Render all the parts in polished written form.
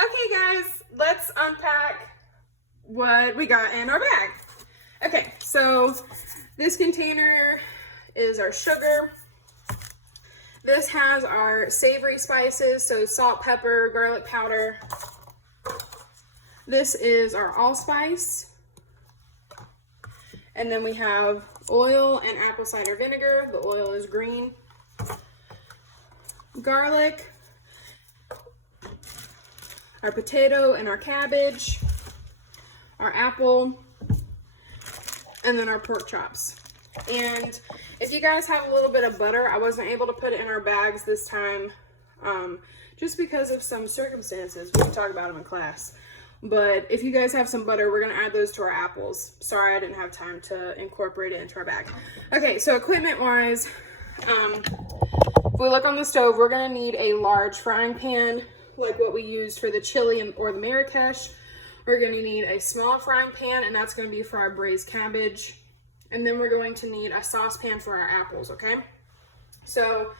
Okay guys, let's unpack what we got in our bag. Okay, so this container is our sugar. This has our savory spices, so salt, pepper, garlic powder. This is our allspice. And then we have oil and apple cider vinegar. The oil is green. Garlic, our potato and our cabbage, our apple, and then our pork chops. And if you guys have a little bit of butter, I wasn't able to put it in our bags this time just because of some circumstances. We can talk about them in class. But if you guys have some butter, we're gonna add those to our apples. Sorry, I didn't have time to incorporate it into our bag. Okay, so equipment wise, if we look on the stove, we're gonna need a large frying pan, like what we used for the chili or the Marrakesh. We're gonna need a small frying pan, and that's gonna be for our braised cabbage. And then we're going to need a saucepan for our apples, okay? So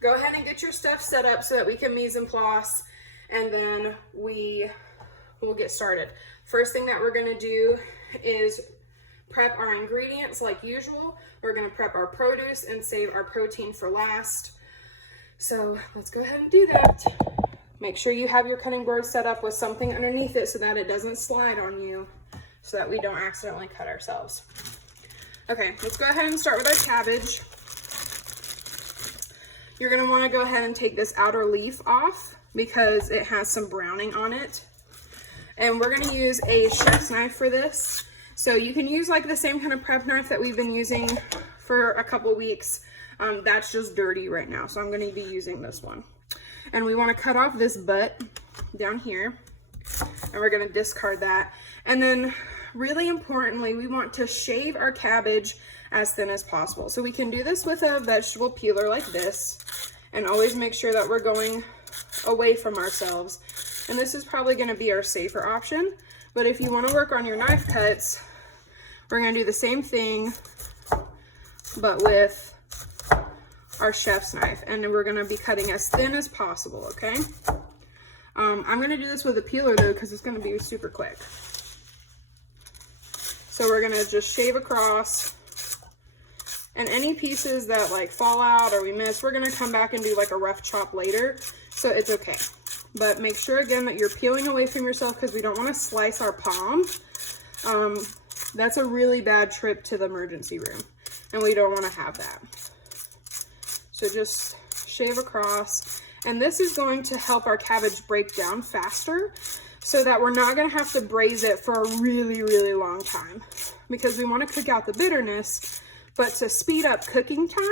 go ahead and get your stuff set up so that we can mise en place, and then we'll get started. First thing that we're gonna do is prep our ingredients like usual. We're gonna prep our produce and save our protein for last. So let's go ahead and do that. Make sure you have your cutting board set up with something underneath it so that it doesn't slide on you, so that we don't accidentally cut ourselves. Okay, let's go ahead and start with our cabbage. You're gonna wanna go ahead and take this outer leaf off because it has some browning on it. And we're gonna use a chef's knife for this. So you can use like the same kind of prep knife that we've been using for a couple weeks. That's just dirty right now, so I'm gonna be using this one. And we wanna cut off this butt down here, and we're gonna discard that. And then really importantly, we want to shave our cabbage as thin as possible. So we can do this with a vegetable peeler like this, and always make sure that we're going away from ourselves. And this is probably gonna be our safer option, but if you wanna work on your knife cuts, we're gonna do the same thing, but with our chef's knife, and we're gonna be cutting as thin as possible, okay? I'm gonna do this with a peeler though, because it's gonna be super quick. So we're gonna just shave across, and any pieces that like fall out or we miss, we're gonna come back and do like a rough chop later, so it's okay. But make sure again that you're peeling away from yourself, because we don't wanna slice our palm. That's a really bad trip to the emergency room, and we don't wanna have that. So just shave across, and this is going to help our cabbage break down faster, so that we're not gonna have to braise it for a really, really long time, because we wanna cook out the bitterness. But to speed up cooking time,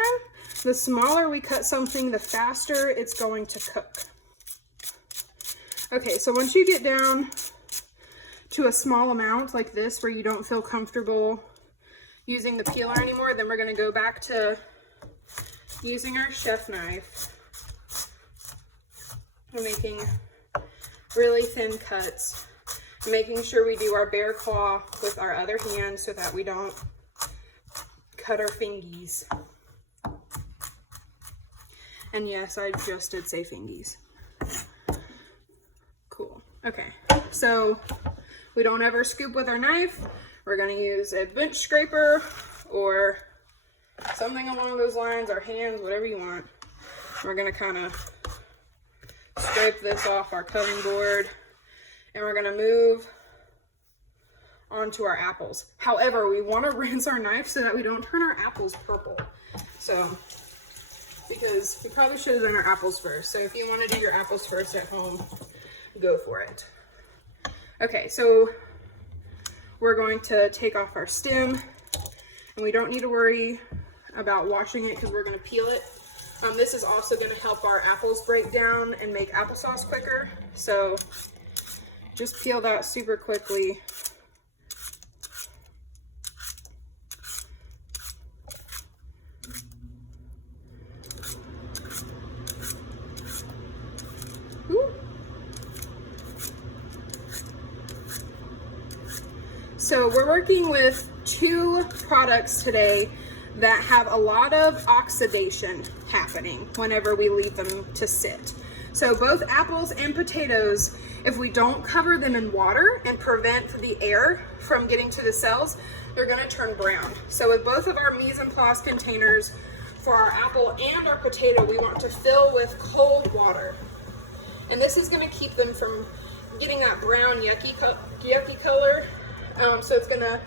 the smaller we cut something, the faster it's going to cook. Okay, so once you get down to a small amount like this, where you don't feel comfortable using the peeler anymore, then we're gonna go back to using our chef knife and making really thin cuts, making sure we do our bear claw with our other hand so that we don't cut our fingies. And yes, I just did say fingies. Cool. Okay, so we don't ever scoop with our knife. We're gonna use a bench scraper or something along those lines, our hands, whatever you want. We're gonna kind of scrape this off our cutting board, and we're gonna move onto our apples. However, we want to rinse our knife so that we don't turn our apples purple. So, because we probably should have done our apples first. So if you want to do your apples first at home, go for it. Okay, so we're going to take off our stem, and we don't need to worry about washing it because we're going to peel it. This is also going to help our apples break down and make applesauce quicker. So just peel that super quickly. So we're working with two products today that have a lot of oxidation happening whenever we leave them to sit. So both apples and potatoes, if we don't cover them in water and prevent the air from getting to the cells, they're gonna turn brown. So with both of our mise en place containers for our apple and our potato, we want to fill with cold water. And this is gonna keep them from getting that brown yucky color. So it's gonna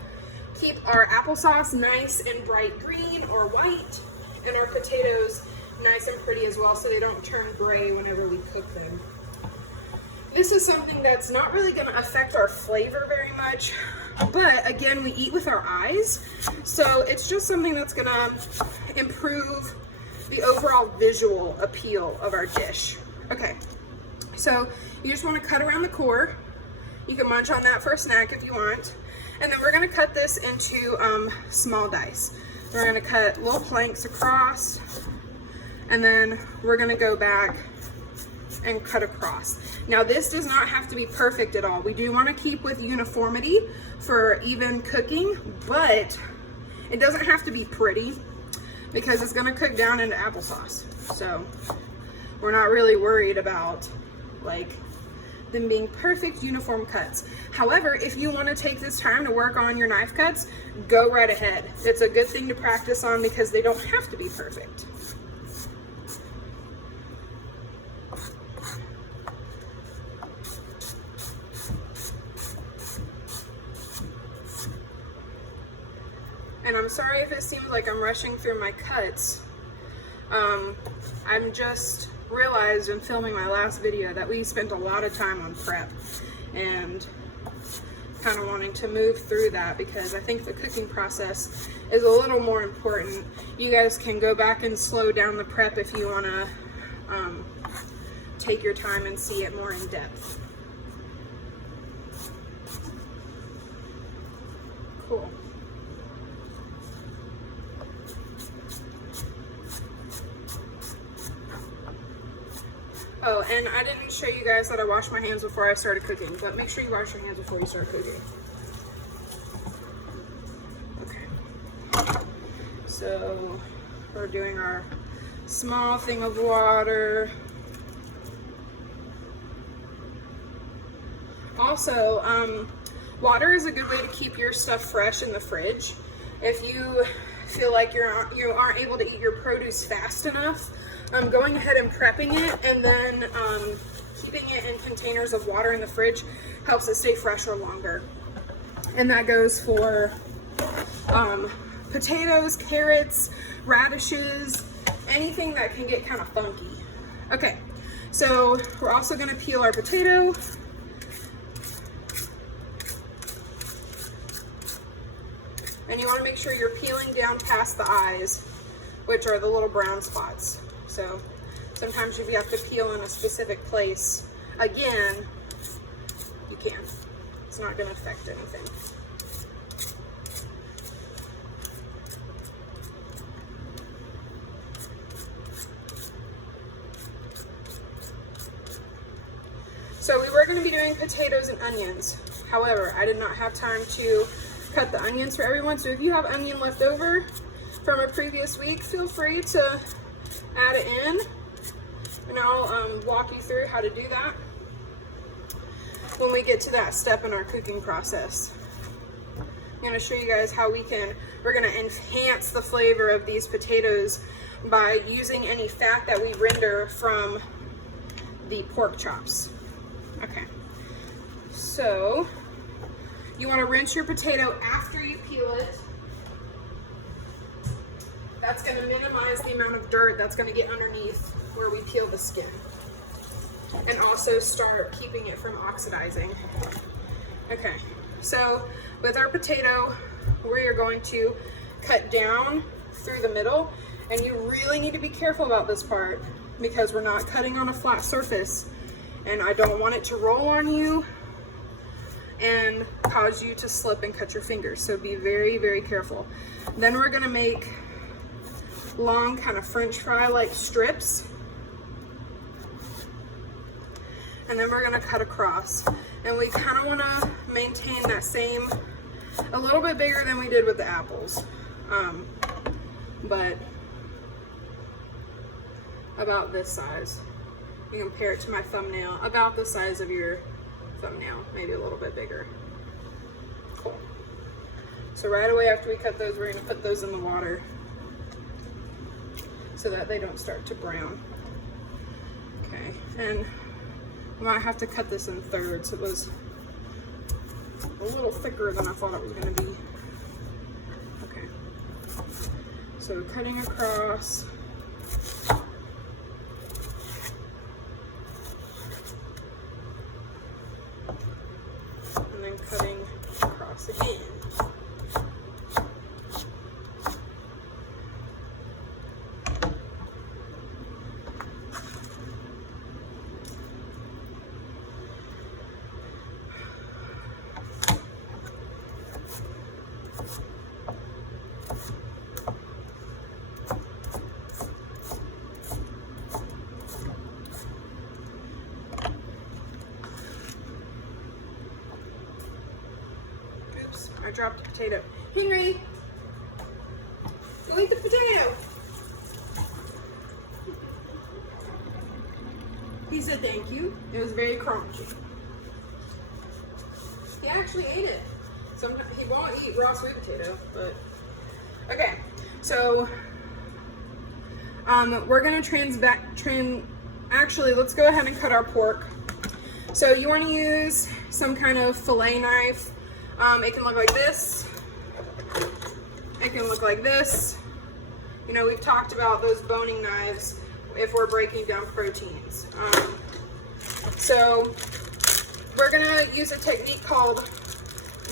keep our applesauce nice and bright green or white, and our potatoes nice and pretty as well, so they don't turn gray whenever we cook them. This is something that's not really going to affect our flavor very much, but again, we eat with our eyes, so it's just something that's going to improve the overall visual appeal of our dish. Okay, so you just want to cut around the core. You can munch on that for a snack if you want. And then we're going to cut this into small dice. We're going to cut little planks across, and then we're going to go back and cut across. Now this does not have to be perfect at all. We do want to keep with uniformity for even cooking, but it doesn't have to be pretty because it's going to cook down into applesauce. So we're not really worried about like them being perfect uniform cuts. However, if you want to take this time to work on your knife cuts, go right ahead. It's a good thing to practice on because they don't have to be perfect. And I'm sorry if it seems like I'm rushing through my cuts. I'm just realized in filming my last video that we spent a lot of time on prep, and kind of wanting to move through that because I think the cooking process is a little more important. You guys can go back and slow down the prep if you want to take your time and see it more in depth. Cool. Oh, and I didn't show you guys that I washed my hands before I started cooking, but make sure you wash your hands before you start cooking. Okay. So we're doing our small thing of water. Also, water is a good way to keep your stuff fresh in the fridge. If you feel like you aren't able to eat your produce fast enough, going ahead and prepping it and then keeping it in containers of water in the fridge helps it stay fresher longer. And that goes for potatoes, carrots, radishes, anything that can get kind of funky. Okay, so we're also going to peel our potato. And you want to make sure you're peeling down past the eyes, which are the little brown spots. So sometimes if you have to peel in a specific place, again, you can. It's not going to affect anything. So we were going to be doing potatoes and onions. However, I did not have time to cut the onions for everyone. So if you have onion left over from a previous week, feel free to add it in, and I'll walk you through how to do that when we get to that step in our cooking process. I'm going to show you guys how we're going to enhance the flavor of these potatoes by using any fat that we render from the pork chops. Okay, so you want to rinse your potato after you peel it. That's going to minimize the amount of dirt that's going to get underneath where we peel the skin, and also start keeping it from oxidizing. Okay, so with our potato, we are going to cut down through the middle, and you really need to be careful about this part because we're not cutting on a flat surface, and I don't want it to roll on you and cause you to slip and cut your fingers. So be very, very careful. Then we're going to make long kind of French fry like strips, and then we're going to cut across, and we kind of want to maintain that same, a little bit bigger than we did with the apples, but about this size. You compare it to my thumbnail, about the size of your thumbnail, maybe a little bit bigger. So right away after we cut those, we're going to put those in the water so that they don't start to brown. Okay, and I might have to cut this in thirds. It was a little thicker than I thought it was going to be. Okay, so cutting across. And then cutting across again. I dropped the potato. Henry, go eat the potato. He said thank you. It was very crunchy. He actually ate it. Sometimes he won't eat raw sweet potato, but okay. So we're gonna actually, let's go ahead and cut our pork. So you want to use some kind of fillet knife. It can look like this. It can look like this. You know, we've talked about those boning knives if we're breaking down proteins. So we're gonna use a technique called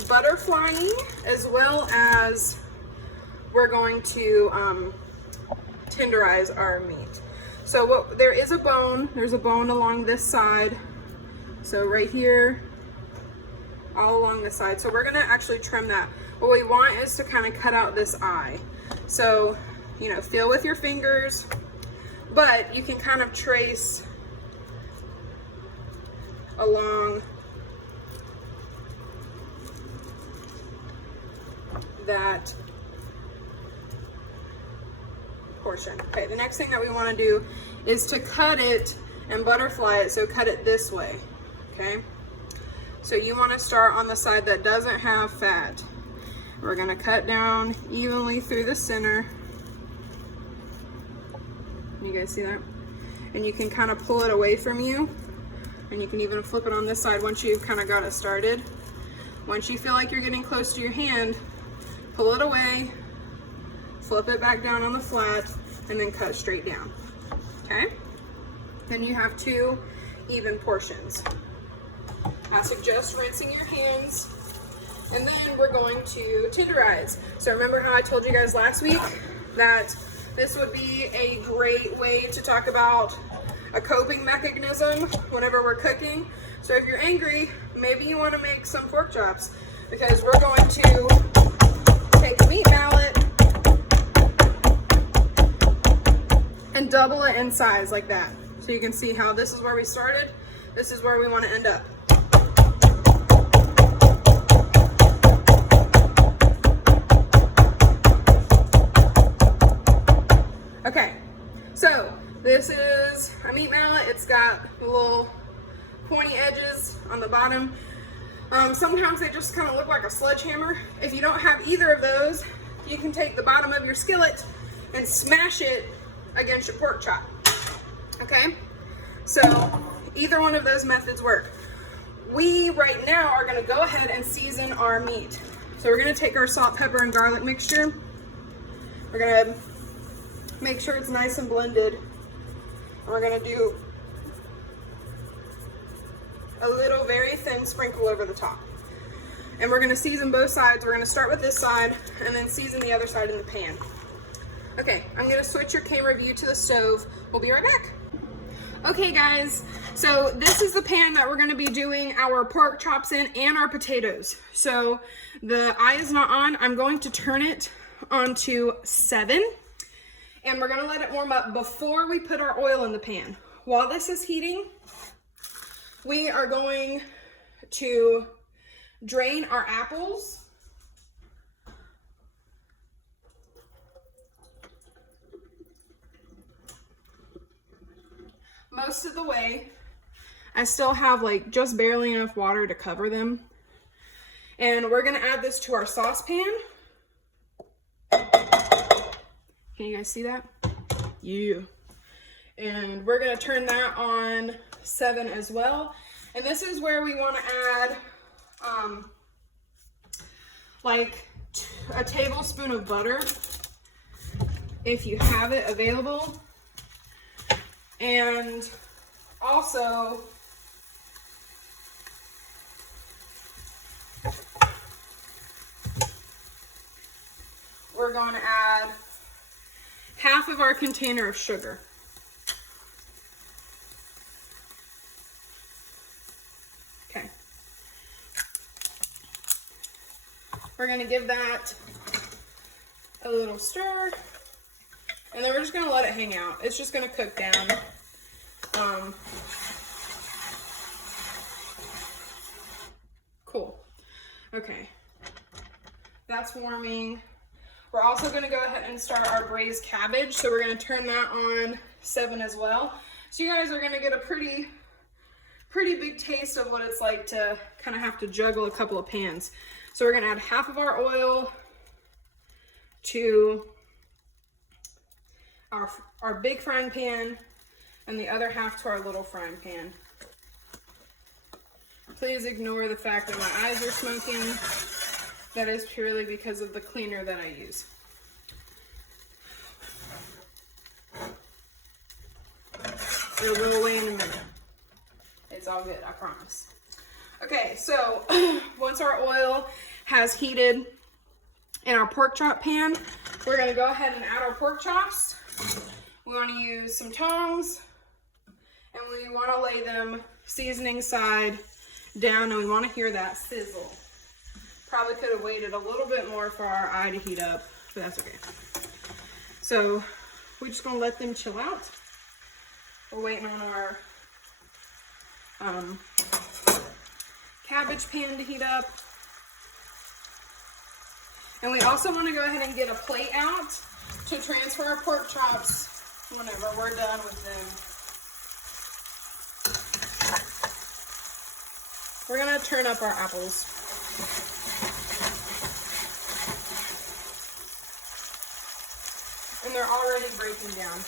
butterflying, as well as we're going to tenderize our meat. So there is a bone. There's a bone along this side. So right here, all along the side. So we're gonna actually trim that. What we want is to kind of cut out this eye. So, you know, feel with your fingers, but you can kind of trace along that portion. Okay, the next thing that we want to do is to cut it and butterfly it, so cut it this way, okay? So you want to start on the side that doesn't have fat. We're going to cut down evenly through the center. You guys see that? And you can kind of pull it away from you, and you can even flip it on this side once you've kind of got it started. Once you feel like you're getting close to your hand, pull it away, flip it back down on the flat, and then cut straight down, okay? Then you have two even portions. I suggest rinsing your hands, and then we're going to tenderize. So remember how I told you guys last week that this would be a great way to talk about a coping mechanism whenever we're cooking. So if you're angry, maybe you want to make some pork chops, because we're going to take a meat mallet and double it in size like that. So you can see how this is where we started, this is where we want to end up. Okay, so this is a meat mallet. It's got little pointy edges on the bottom. Sometimes they just kind of look like a sledgehammer. If you don't have either of those, you can take the bottom of your skillet and smash it against your pork chop. Okay, so either one of those methods work. We right now are going to go ahead and season our meat. So we're going to take our salt, pepper, and garlic mixture. We're going to make sure it's nice and blended. And we're going to do a little very thin sprinkle over the top. And we're going to season both sides. We're going to start with this side and then season the other side in the pan. Okay, I'm going to switch your camera view to the stove. We'll be right back. Okay guys, so this is the pan that we're going to be doing our pork chops in and our potatoes. So the eye is not on. I'm going to turn it onto 7, and we're going to let it warm up before we put our oil in the pan. While this is heating, we are going to drain our apples. most of the way. I still have like just barely enough water to cover them. And we're gonna add this to our saucepan. Can you guys see that? Yeah. And we're gonna turn that on 7 as well. And this is where we wanna add like a tablespoon of butter, if you have it available. And also, we're going to add half of our container of sugar. Okay. We're going to give that a little stir, and then we're just going to let it hang out. It's just going to cook down. Cool. Okay. That's warming. We're also going to go ahead and start our braised cabbage. So we're going to turn that on 7 as well. So you guys are going to get a pretty big taste of what it's like to kind of have to juggle a couple of pans. So we're going to add half of our oil to our big frying pan and the other half to our little frying pan. Please ignore the fact that my eyes are smoking. That is purely because of the cleaner that I use. It'll go away in a minute. It's all good, I promise. Okay, so once our oil has heated in our pork chop pan, we're gonna go ahead and add our pork chops. We wanna use some tongs, and we wanna lay them seasoning side down, and we wanna hear that sizzle. Probably could have waited a little bit more for our eye to heat up, but that's okay. So we're just gonna let them chill out. We're waiting on our cabbage pan to heat up. And we also want to go ahead and get a plate out to transfer our pork chops whenever we're done with them. We're gonna turn up our apples. And they're already breaking down.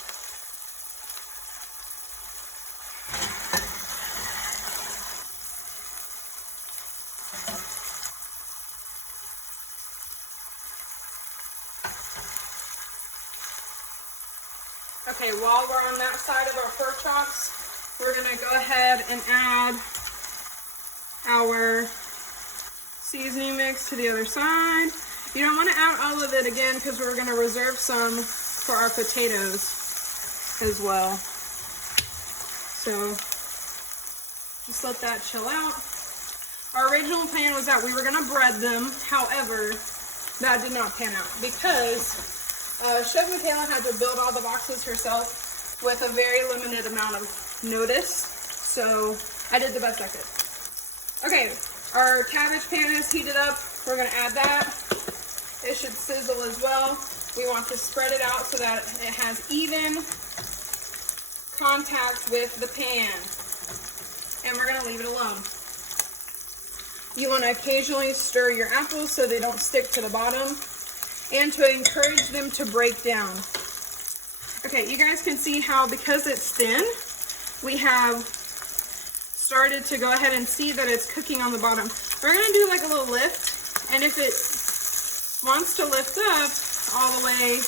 Okay, while we're on that side of our pork chops, we're gonna go ahead and add our seasoning mix to the other side. You don't want to add all of it again because we're going to reserve some for our potatoes as well. So just let that chill out. Our original plan was that we were going to bread them. However, that did not pan out because Chef Michaela had to build all the boxes herself with a very limited amount of notice. So I did the best I could. Okay, our cabbage pan is heated up. We're going to add that. It should sizzle as well. We want to spread it out so that it has even contact with the pan. And we're going to leave it alone. You want to occasionally stir your apples so they don't stick to the bottom and to encourage them to break down. Okay, you guys can see how because it's thin, we have started to go ahead and see that it's cooking on the bottom. We're going to do like a little lift, and if it wants to lift up all the way,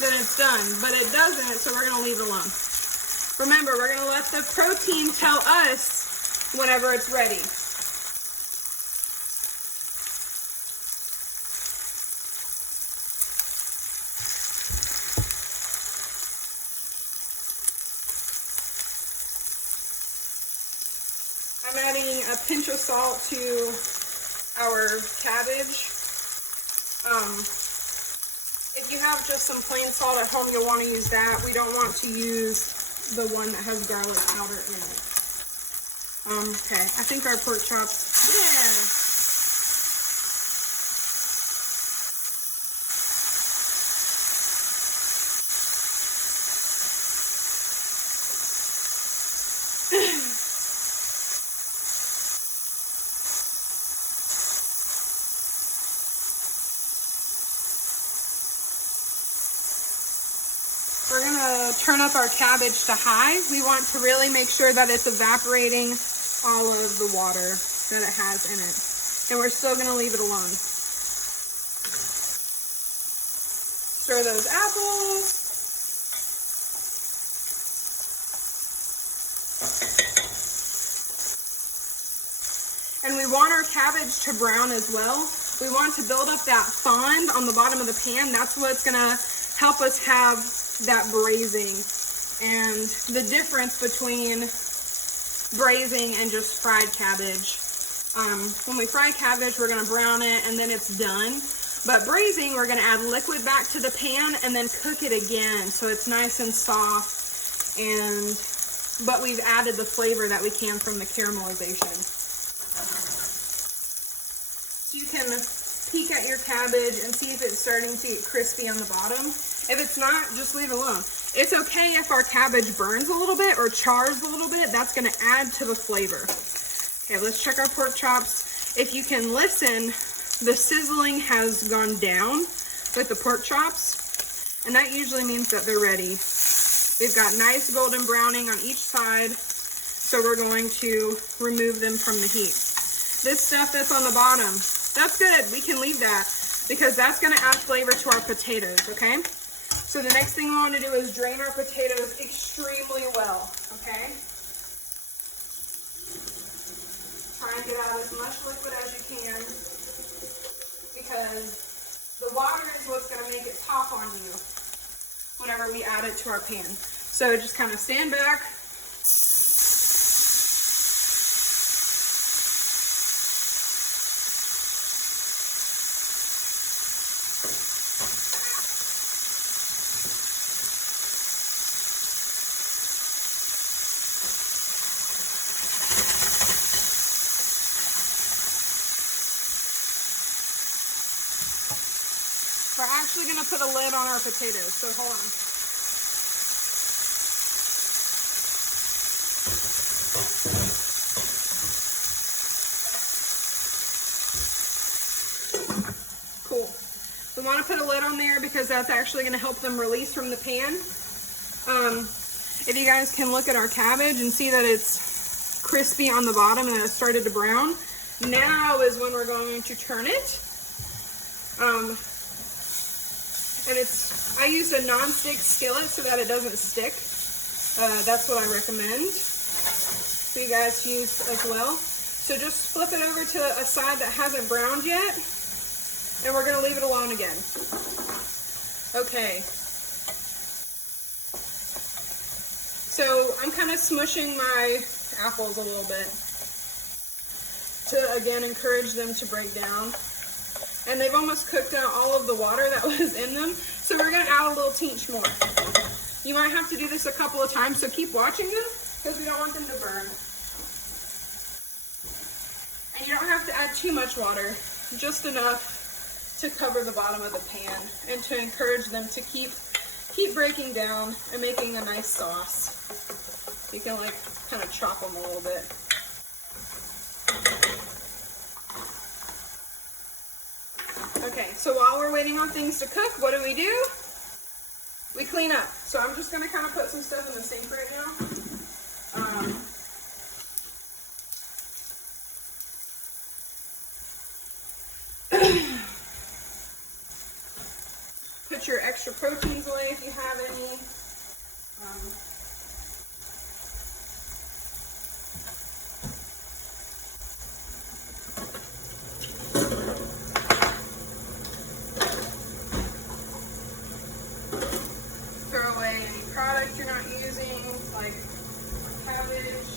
then it's done. But it doesn't, so we're going to leave it alone. Remember, we're going to let the protein tell us whenever it's ready. I'm adding a pinch of salt to our cabbage. If you have just some plain salt at home, you'll want to use that. We don't want to use the one that has garlic powder in it. Okay, I think our pork chops, yeah. We're gonna turn up our cabbage to high. We want to really make sure that it's evaporating all of the water that it has in it. And we're still gonna leave it alone. Stir those apples. And we want our cabbage to brown as well. We want to build up that fond on the bottom of the pan. That's what's gonna help us have that braising. And the difference between braising and just fried cabbage. When we fry cabbage, we're gonna brown it and then it's done. But braising, we're gonna add liquid back to the pan and then cook it again so it's nice and soft. But we've added the flavor that we can from the caramelization. So you can peek at your cabbage and see if it's starting to get crispy on the bottom. If it's not, just leave it alone. It's okay if our cabbage burns a little bit or chars a little bit. That's gonna add to the flavor. Okay, let's check our pork chops. If you can listen, the sizzling has gone down with the pork chops, and that usually means that they're ready. They've got nice golden browning on each side, so we're going to remove them from the heat. This stuff that's on the bottom, that's good. We can leave that because that's going to add flavor to our potatoes, okay? So the next thing we want to do is drain our potatoes extremely well, okay? Try and get out as much liquid as you can because the water is what's going to make it pop on you whenever we add it to our pan. So just kind of stand back. We're actually going to put a lid on our potatoes, so hold on. Cool. We want to put a lid on there because that's actually going to help them release from the pan. If you guys can look at our cabbage and see that it's crispy on the bottom and it started to brown, now is when we're going to turn it. And I used a non-stick skillet so that it doesn't stick. That's what I recommend for you guys to use as well. So just flip it over to a side that hasn't browned yet, and we're gonna leave it alone again. Okay. So I'm kind of smushing my apples a little bit to, again, encourage them to break down. And they've almost cooked out all of the water that was in them. So we're gonna add a little teach more. You might have to do this a couple of times, so keep watching them because we don't want them to burn. And you don't have to add too much water, just enough to cover the bottom of the pan and to encourage them to keep breaking down and making a nice sauce. You can like kind of chop them a little bit. Okay, so while we're waiting on things to cook, what do? We clean up. So I'm just going to kind of put some stuff in the sink right now. Put your extra proteins away if you have any. Product you're not using, like cabbage.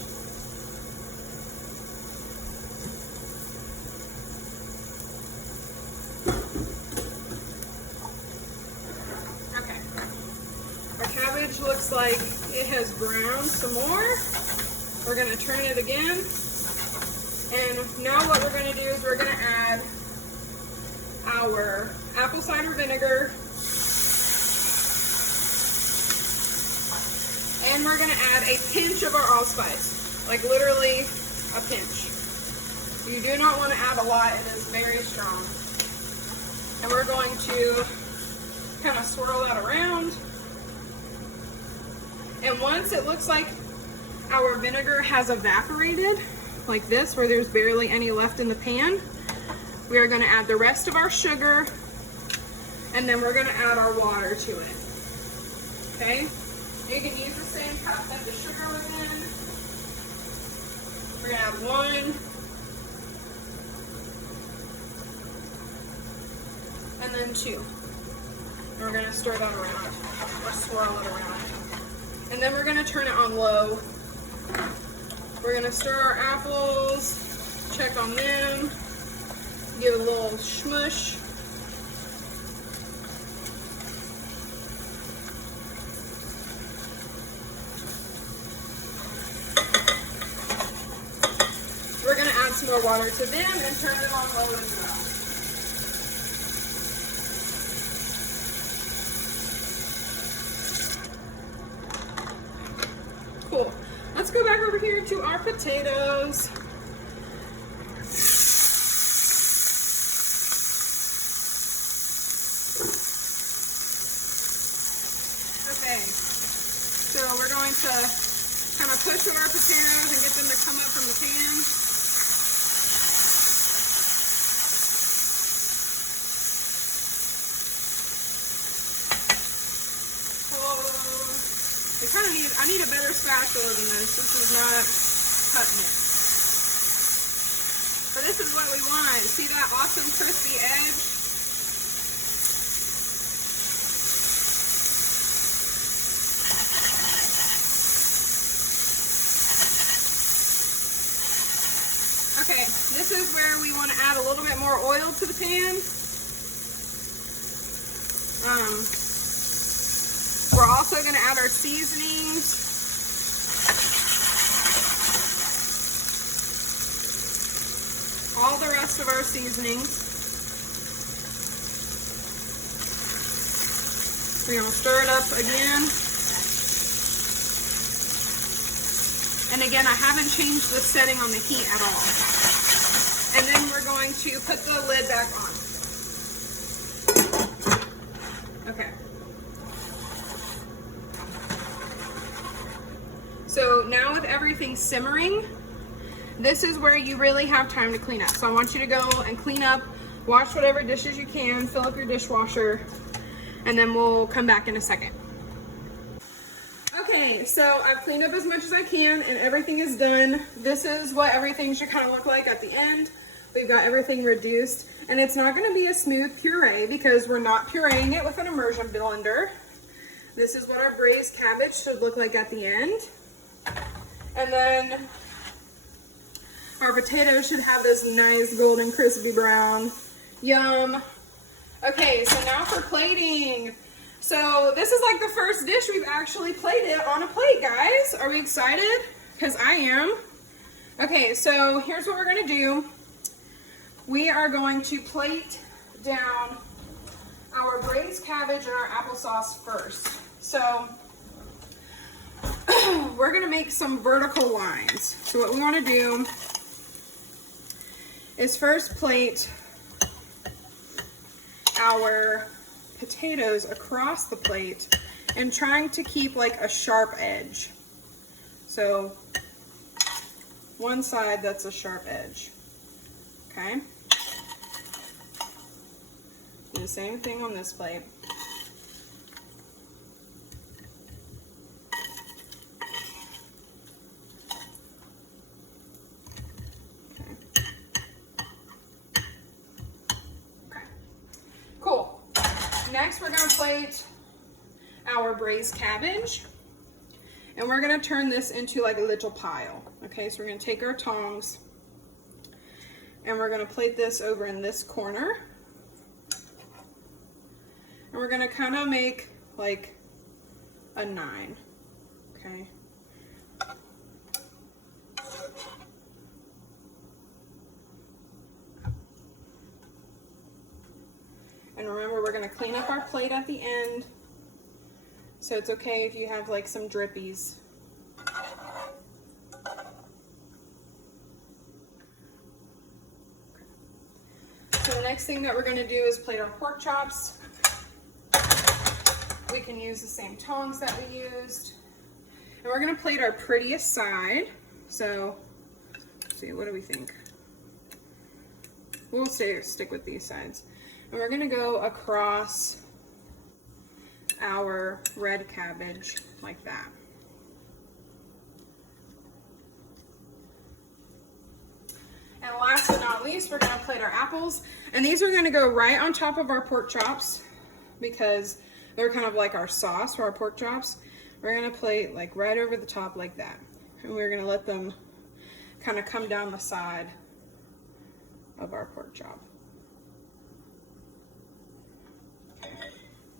Okay. Our cabbage looks like it has browned some more. We're going to turn it again. And now what we're going to do is we're going to add our apple cider vinegar. And we're going to add a pinch of our allspice, like literally a pinch. You do not want to add a lot, it is very strong. And we're going to kind of swirl that around. And once it looks like our vinegar has evaporated, like this, where there's barely any left in the pan, we are gonna add the rest of our sugar, and then we're gonna add our water to it, okay? You can use the same cup that the sugar was in. We're gonna add 1, and then 2. And we're gonna stir that around, or swirl it around. And then we're gonna turn it on low. We're gonna stir our apples, check on them, give it a little smush. We're gonna add some more water to them and turn it on low as well. Cool. Let's go back over here to our potatoes. Okay, so we're going to kind of push our potatoes and get them to come up from the pan. I need a better spatula than this. This is not cutting it. But this is what we want. See that awesome crispy edge? Okay, this is where we want to add a little bit more oil to the pan. We're also going to add our seasonings. All the rest of our seasonings. We're going to stir it up again. And again, I haven't changed the setting on the heat at all. And then we're going to put the lid back on. Okay. So now with everything simmering, this is where you really have time to clean up. So I want you to go and clean up, wash whatever dishes you can, fill up your dishwasher, and then we'll come back in a second. Okay, so I've cleaned up as much as I can and everything is done. This is what everything should kind of look like at the end. We've got everything reduced, and it's not going to be a smooth puree because we're not pureeing it with an immersion blender. This is what our braised cabbage should look like at the end. And then our potatoes should have this nice golden crispy brown. Yum. Okay, so now for plating. So this is like the first dish we've actually plated on a plate, guys. Are we excited? Because I am. Okay, so here's what we're gonna do. We are going to plate down our braised cabbage and our applesauce first. So we're gonna make some vertical lines. So what we wanna do is first plate our potatoes across the plate and trying to keep like a sharp edge. So one side that's a sharp edge. Okay. Do the same thing on this plate. Next, we're going to plate our braised cabbage, and we're going to turn this into like a little pile. Okay, so we're going to take our tongs, and we're going to plate this over in this corner, and we're going to kind of make like a 9. Okay. And remember, we're going to clean up our plate at the end, so it's okay if you have like some drippies. So the next thing that we're going to do is plate our pork chops. We can use the same tongs that we used. And we're gonna plate our prettiest side. So, let's see, what do we think? We'll stick with these sides. And we're gonna go across our red cabbage like that. And last but not least, we're gonna plate our apples. And these are gonna go right on top of our pork chops because they're kind of like our sauce for our pork chops. We're gonna plate like right over the top like that. And we're gonna let them kind of come down the side of our pork chop.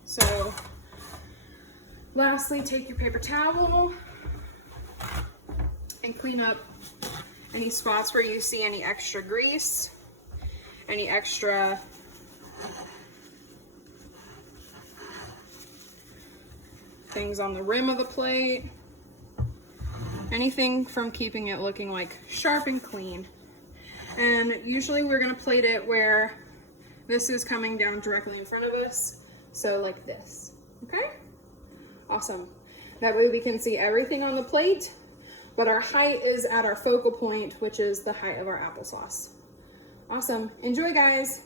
So lastly, take your paper towel and clean up any spots where you see any extra grease, any extra things on the rim of the plate, anything from keeping it looking like sharp and clean. And usually we're gonna plate it where this is coming down directly in front of us. So like this, okay? Awesome. That way we can see everything on the plate, but our height is at our focal point, which is the height of our applesauce. Awesome. Enjoy, guys.